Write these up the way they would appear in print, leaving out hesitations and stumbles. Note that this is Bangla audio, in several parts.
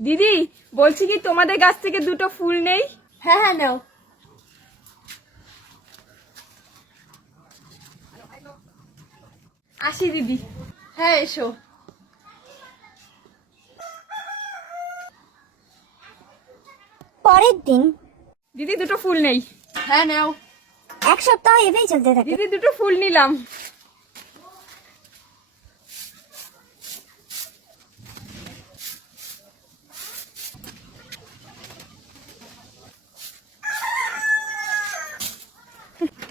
দিদি, বলছি কি তোমাদের গাছ থেকে দুটো ফুল নেই? হ্যাঁ হ্যাঁ নাও। আসি দিদি। হ্যাঁ এসো। পরের দিন। দিদি, দুটো ফুল নেই। হ্যাঁ নাও। এক সপ্তাহ এভাবেই চলতে থাকে। দিদি, দুটো ফুল নিলাম।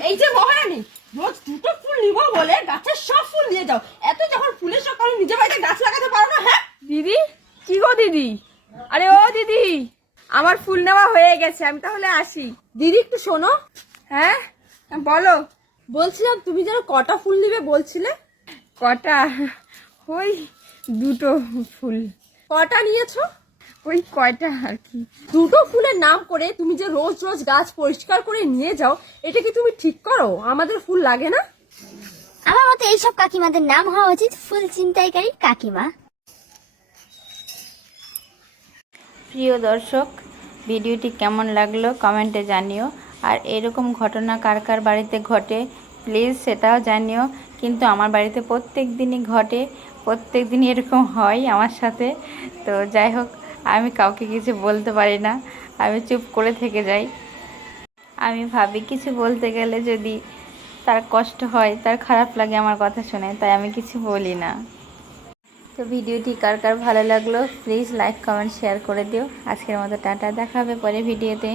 এই যে মহারানী, রোজ দুটো ফুল নিবো বলে গাছের সব ফুল নিয়ে যাও। এত যখন ফুলের শখ, আমি নিজের বাড়িতে গাছ লাগাতে পারো না? হ্যাঁ দিদি, কি গো দিদি? আরে ও দিদি, আমার ফুল নেওয়া হয়ে গেছে, আমি তাহলে আসি। দিদি একটু শোনো। হ্যাঁ, বলো। বলছিলাম তুমি যেন কটা ফুল নিবে বলছিলে? কটা? ওই দুটো ফুল। কটা নিয়েছো? ওই কয়টা আর কি। দুটো ফুলের নাম করে তুমি যে রোজ রোজ গাছ পরিষ্কার করে নিয়ে যাও, এটা কি তুমি ঠিক করো? আমাদের ফুল লাগে না? আমার মতে এইসব কাকিমাদের নাম হওয়া উচিত ফুল ছিনতাইকারী কাকিমা। প্রিয় দর্শক, ভিডিওটি কেমন লাগলো কমেন্টে জানিও। আর এরকম ঘটনা কার কার বাড়িতে ঘটে প্লিজ সেটাও জানিও। কিন্তু আমার বাড়িতে প্রত্যেক দিনই ঘটে, প্রত্যেক দিনই এরকম হয় আমার সাথে। তো যাই হোক, আমি কাউকে কিছু বলতে পারি না, আমি চুপ করে থেকে যাই। আমি ভাবি কিছু বলতে গেলে যদি তার কষ্ট হয়, তার খারাপ লাগে আমার কথা শুনে, তাই আমি কিছু বলি না। তো ভিডিওটি কার কার ভালো লাগলো প্লিজ লাইক কমেন্ট শেয়ার করে দিও। আজকের মতো টাটা, দেখা হবে পরে ভিডিওতে।